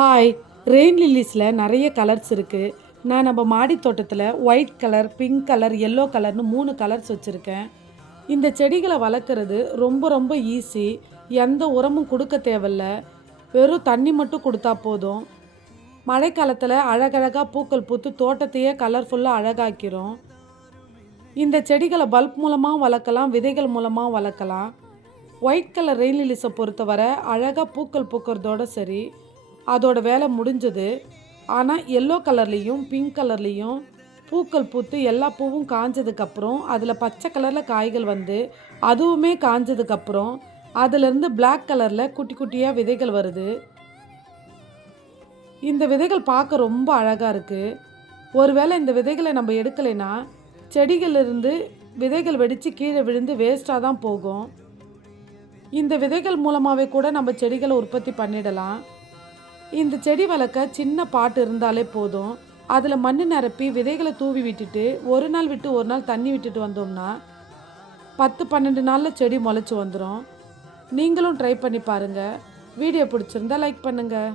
Hi, rain லில்லிஸில் நிறைய colours இருக்குது. நான் நம்ம மாடி தோட்டத்தில் white colour, pink colour, yellow கலர்னு 3 கலர்ஸ் வச்சுருக்கேன். இந்த செடிகளை வளர்க்குறது ரொம்ப ரொம்ப ஈஸி. எந்த உரமும் கொடுக்க தேவையில்ல. வெறும் தண்ணி மட்டும் கொடுத்தா போதும். மழைக்காலத்தில் அழகழகாக பூக்கள் பூத்து தோட்டத்தையே கலர்ஃபுல்லாக அழகாக்கிறோம். இந்த செடிகளை பல்ப் மூலமாக வளர்க்கலாம், விதைகள் மூலமாக வளர்க்கலாம். ஒயிட் கலர் ரெயின் லில்லிஸை பொறுத்தவரை அழகாக பூக்கள் பூக்கிறதோட சரி, அதோட வேலை முடிஞ்சது. ஆனால் எல்லோ கலர்லேயும் பிங்க் கலர்லேயும் பூக்கள் பூத்து எல்லா பூவும் காஞ்சதுக்கப்புறம் அதில் பச்சை கலரில் காய்கள் வந்து அதுவுமே காஞ்சதுக்கப்புறம் அதுலேருந்து பிளாக் கலரில் குட்டி குட்டியாக விதைகள் வருது. இந்த விதைகள் பார்க்க ரொம்ப அழகாக இருக்குது. ஒருவேளை இந்த விதைகளை நம்ம எடுக்கலைன்னா செடிகளிலிருந்து விதைகள் வெடித்து கீழே விழுந்து வேஸ்ட்டாக தான் போகும். இந்த விதைகள் மூலமாகவே கூட நம்ம செடிகளை உற்பத்தி பண்ணிடலாம். இந்த செடி வளர்க்க சின்ன பாட்டு இருந்தாலே போதும். அதில் மண் நிரப்பி விதைகளை தூவி விட்டுட்டு ஒரு நாள் விட்டு ஒரு நாள் தண்ணி விட்டுட்டு வந்தோம்னா 10-12 நாளில் செடி முளைச்சி வந்துடும். நீங்களும் ட்ரை பண்ணி பாருங்கள். வீடியோ பிடிச்சிருந்தா லைக் பண்ணுங்கள்.